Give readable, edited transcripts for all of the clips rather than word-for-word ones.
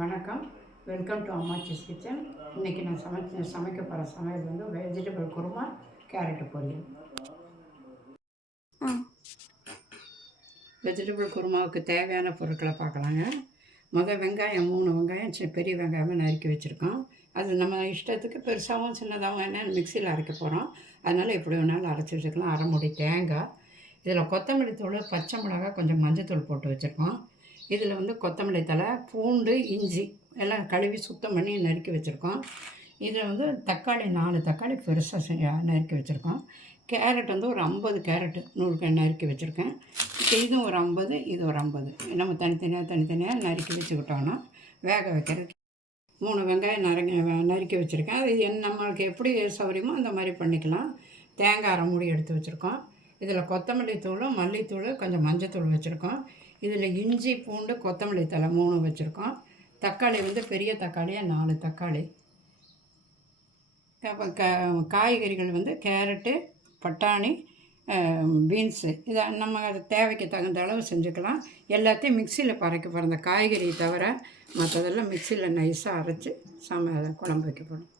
வணக்கம், welcome to Ammachi's kitchen. இன்றைக்கி நான் சமைக்க போகிற சமையல் வந்து வெஜிடபிள் குருமா, கேரட்டு பொரியல். வெஜிடபிள் குருமாவுக்கு தேவையான பொருட்களை பார்க்கலாங்க. வெங்காயம் 3 வெங்காயம் பெரிய வெங்காயமாக நறுக்கி வச்சுருக்கோம். அது நம்ம இஷ்டத்துக்கு பெருசாகவும் சின்னதாகவும் என்ன மிக்சியில் அரைக்க போகிறோம். அதனால் எப்படி வேணாலும் அரைச்சி வச்சுக்கலாம். அரை மூடி தேங்காய், இதில் கொத்தமல்லி தூள், பச்சை மிளகாய், கொஞ்சம் மஞ்சத்தூள் போட்டு வச்சுருக்கோம். இதில் வந்து கொத்தமல்லி தழை, பூண்டு, இஞ்சி எல்லாம் கழுவி சுத்தம் பண்ணி நறுக்கி வச்சுருக்கோம். இதில் வந்து தக்காளி 4 தக்காளி பெருசாக நறுக்கி வச்சுருக்கோம். கேரட் வந்து ஒரு 50 கேரட்டு நறுக்கி வச்சுருக்கேன். இதுவும் ஒரு 50, இது ஒரு 50. நம்ம தனித்தனியாக நறுக்கி வச்சுக்கிட்டோன்னா வேக வைக்கிறதுக்கு 3 வெங்காயம் நறுக்கி வச்சுருக்கேன். அது நம்மளுக்கு எப்படி சௌகரியமோ அந்த மாதிரி பண்ணிக்கலாம். தேங்காய் அரை மூடி எடுத்து வச்சுருக்கோம். இதில் கொத்தமல்லி தூள், மல்லித்தூள், கொஞ்சம் மஞ்சத்தூள் வச்சுருக்கோம். இதில் இஞ்சி, பூண்டு, கொத்தமல்லி தழை 3 வச்சுருக்கோம். தக்காளி வந்து பெரிய தக்காளியாக 4 தக்காளி. காய்கறிகள் வந்து கேரட்டு, பட்டாணி, பீன்ஸு. இதை நம்ம தேவைக்கு தகுந்த அளவு செஞ்சுக்கலாம். எல்லாத்தையும் மிக்சியில் பறைக்க போகிறோம். இந்த காய்கறி தவிர மற்றதெல்லாம் மிக்சியில் நைஸாக அரைச்சி குழம்பு வைக்கப்படும்.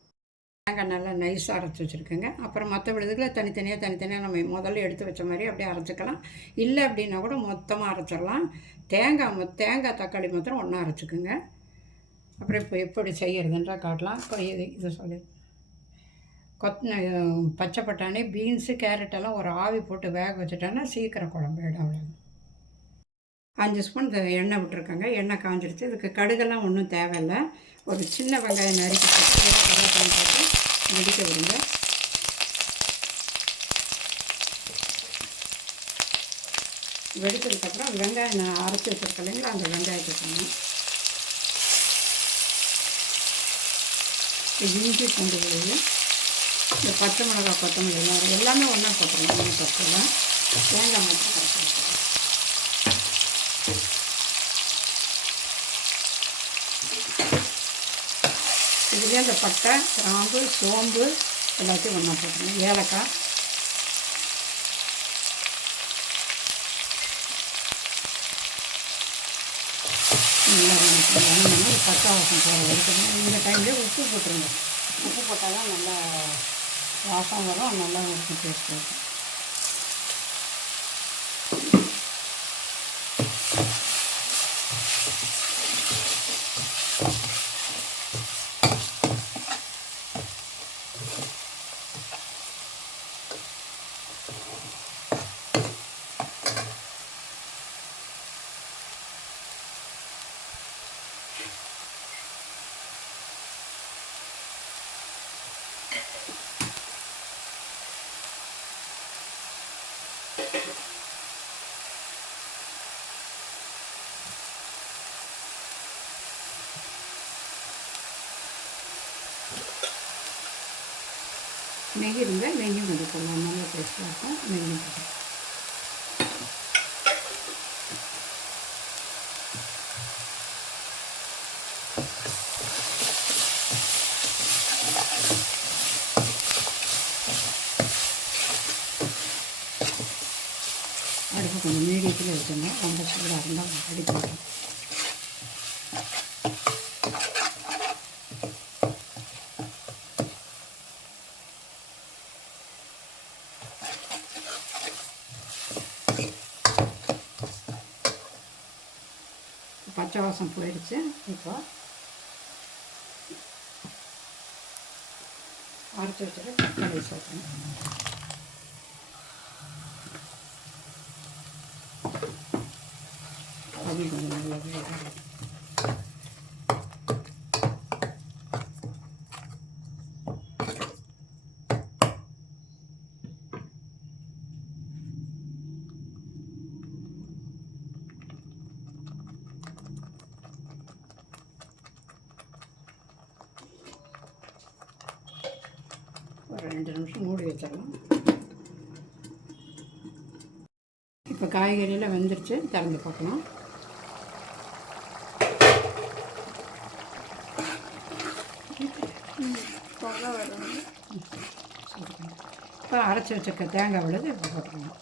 தேங்காய் நல்லா நைஸாக அரைச்சி வச்சுருக்கேங்க. அப்புறம் மற்ற விழுதுகளை தனித்தனியாக நம்ம முதல்ல எடுத்து வச்ச மாதிரி அப்படியே அரைச்சிக்கலாம். இல்லை அப்படின்னா கூட மொத்தமாக அரைச்சிடலாம். தேங்காய் தக்காளி மாத்திரம் ஒன்றா அரைச்சிக்குங்க. அப்புறம் இப்போ எப்படி செய்கிறதுன்றா காட்டலாம். இப்போ இது சொல்லி பச்சை பட்டாணி, பீன்ஸு, கேரட்டெல்லாம் ஒரு ஆவி போட்டு வேக வச்சுட்டோன்னா சீக்கிரம் குழம்பு ஆகிடும். அவ்வளோ 5 ஸ்பூன் எண்ணெய் விட்டுருக்கேங்க. எண்ணெய் காஞ்சிடுச்சு. இதுக்கு கடுகெல்லாம் ஒன்றும் தேவையில்லை. ஒரு சின்ன வெங்காயம் நறுக்கி போட்டு போட்டு வெடிக்க விடுங்க. வெடித்ததுக்கப்புறம் வெங்காயம் நான் அரைச்சி வச்சுருக்கேன் இல்லைங்களா, அந்த வெங்காயத்தை பண்ணணும். இஞ்சி பூண்டு விழுது, இந்த பச்சை மிளகாய், கொத்தமல்லி எல்லாமே ஒன்றா போட்டுருவோம். ஒன்றும் தப்பு இல்லை. தேங்காய் மட்டும் கரைச்சி வச்சுருக்கோம். இதுலேயே அந்த பட்டை, கிராம்பு, சோம்பு எல்லாத்தையும் ஒன்றா போட்டுருங்க. ஏலக்காய், நல்லா வணக்கணும். பச்சை வாசம் போகிற வரைக்கும் இந்த டைம்லேயே உப்பு போட்டுருங்க. உப்பு போட்டால் தான் நல்லா வாசம் வரும், நல்லா உப்பு டேஸ்ட் இருக்கும். நெய் இருந்தால் நெய்யும் கொஞ்சம் போடலாம். நல்லா டேஸ்ட்டாக இருக்கும். நெய்யும் போடலாம். அடுப்பு கொஞ்சம் மீடியத்தில் வச்சுங்க. ரொம்ப சூடாக இருந்தால் அடிப்போம். பச்சை வாசம் போயிடுச்சு. இப்போ அரைச்சி வச்சுட்டு தக்காளி சேர்க்கணும். அது கொஞ்சம் நல்லா வேகும். ஒரு 2 நிமிஷம் மூடி வச்சிடலாம். இப்போ காய்கறியெல்லாம் வெந்துருச்சு. திறந்து பார்க்கலாம். இப்போ அரைச்சி வச்சுருக்க தேங்காய் விழுது இப்போ போட்டுக்கணும்.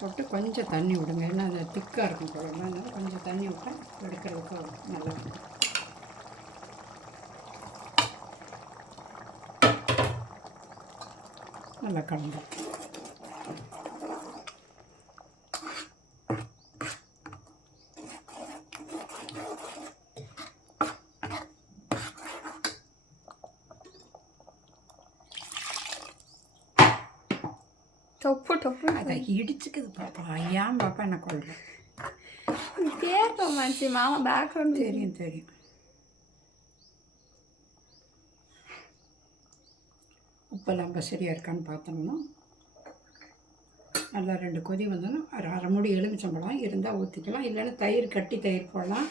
போட்டு கொஞ்சம் தண்ணி விடுங்க. ஏன்னா அது திக்காக இருக்கும் குழம்பு, அதனால் கொஞ்சம் தண்ணி விட்டால் எடுக்கிறதுக்கு நல்லா இருக்கும். நல்லா கலந்து டொப்பு டொப்பு அதை இடிச்சுக்குது பாப்பா. ஏன் பாப்பா என்ன கொள்கிறேன்? கேட்போமாச்சு மாமா பேக்ரவுண்ட் தெரியும் தெரியும். உப்பெல்லாம் ரொம்ப சரியாக இருக்கான்னு பார்த்தோம்னா நல்லா 2 கொதி வந்தோன்னா அரை மூடி எலுமிச்சம்பழம் இருந்தால் ஊற்றிக்கலாம், இல்லைன்னா தயிர் கட்டி தயிர் போடலாம்.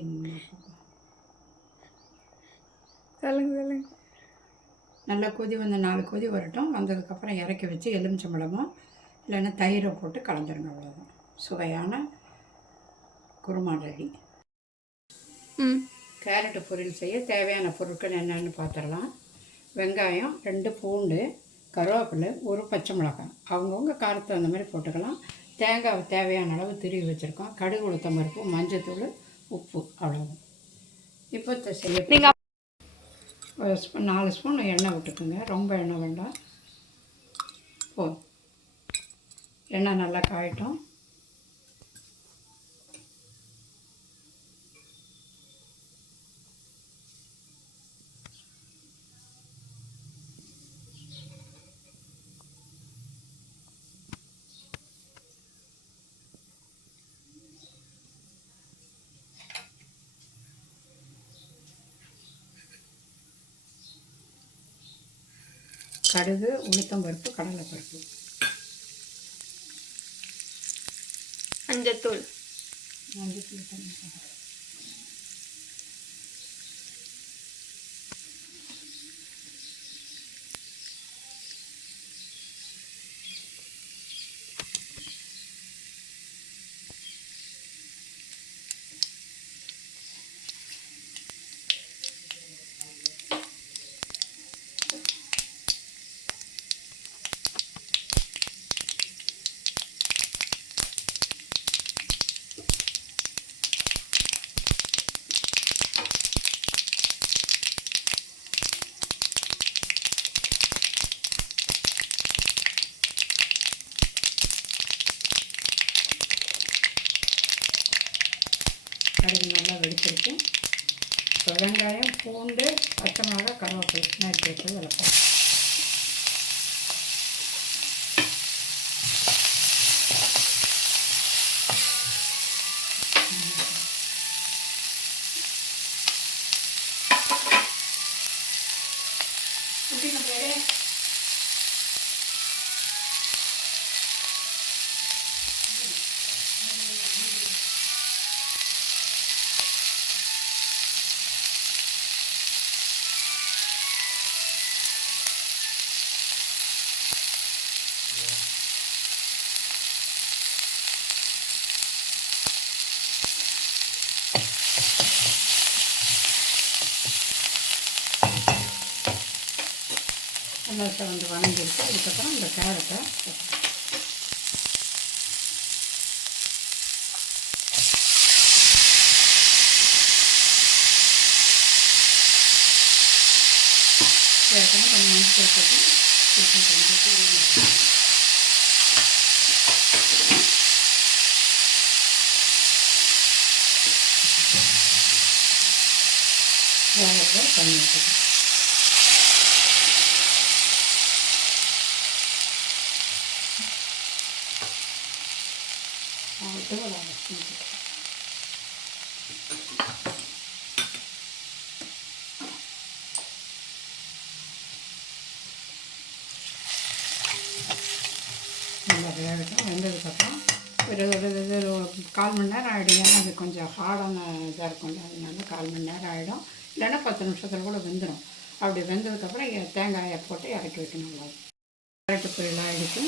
என்ன சொல்லுங்க. நல்லா கொதி வந்து 4 கொதி வரட்டும். வந்ததுக்கப்புறம் இறக்கி வச்சு எலுமிச்சம்பழமும் இல்லைன்னா தயிரை போட்டு கலந்துருங்க. அவ்வளோதான், சுவையான குருமா ரெடி. கேரட்டு பொரியல் செய்ய தேவையான பொருட்கள் என்னென்னு பார்த்துடலாம். வெங்காயம், 2 பூண்டு, கருவேப்பிலை, 1 பச்சை மிளகாய், அவங்கவுங்க காரத்தை அந்த மாதிரி போட்டுக்கலாம். தேங்காய் தேவையான அளவு திருவி வச்சுருக்கோம். கடுகு, உளுத்தம் பருப்பு, மஞ்சத்தூள், உப்பு, அவ்வளோதான். இப்போ செய்ய 4 ஸ்பூன் எண்ணெய் விட்டுக்குங்க. ரொம்ப எண்ணெய் வேண்டாம், போதும். எண்ணெய் நல்லா காயட்டும். கடுகு, உளுத்தம் பருப்பு, கடலைப்பருப்பு, மஞ்சத்தூள், கடுகு நல்லா வெடிச்சிருக்கு. இப்போ வெங்காயம், பூண்டு, பச்சை மிளகாய், கருவேப்பிலை நறுக்கி வச்சது அதில் போட்டு நல்லா வந்து வணங்கிருக்கு. அதுக்கப்புறம் இந்த கேரட்டை கொஞ்சம் மஞ்சள் போட்டு தண்ணி ஊற்றிக்கலாம். நல்லா வேகட்டும். வெந்ததுக்கப்புறம் ஒரு 1/4 மணி நேரம் ஆகிடும். ஏன்னா அது கொஞ்சம் ஹார்டான இதாக இருக்கும்ல, அதனால 1/4 மணி நேரம் ஆகிடும். இல்லைன்னா 10 நிமிஷத்தில் கூட வெந்துடும். அப்படி வெந்ததுக்கப்புறம் தேங்காயை போட்டு இறக்கி வைக்கணும். நல்லா கேரட்டு பொரியல் ஆகிடுச்சு.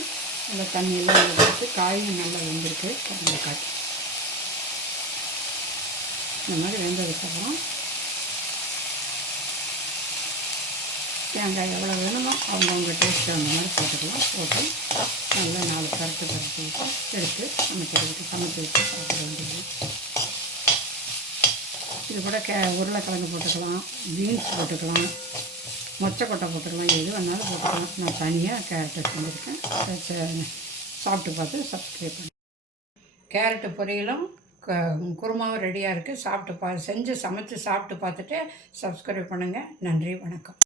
நல்லா தண்ணியெல்லாம் எடுத்து காயும் நல்லா வெந்திருக்கு. நல்லா காய்ச்சி இந்த மாதிரி வெந்ததுக்கப்புறம் தேங்காய் எவ்வளோ வேணுமோ அவங்கவுங்க டேஸ்ட்டு அந்த மாதிரி போட்டுக்கலாம். போட்டு நல்லா 4 பரட்டு விட்டு எடுத்து சமைச்சு வச்சு சாப்பிட வேண்டியது. இது கூட உருளைக்கிழங்கு போட்டுக்கலாம், பீன்ஸ் போட்டுக்கலாம், மொச்சக்கொட்டை போட்டுக்கலாம், எது வேணாலும் போட்டுக்கலாம். நான் தனியாக கேரட்டை செஞ்சுருக்கேன். சாப்பிட்டு பார்த்து சப்ஸ்கிரைப் பண்ணி கேரட்டு பொரியலும் குருமாவும் ரெடியாக இருக்குது. செஞ்சு சமைச்சு சாப்பிட்டு பார்த்துட்டு சப்ஸ்கிரைப் பண்ணுங்கள். நன்றி, வணக்கம்.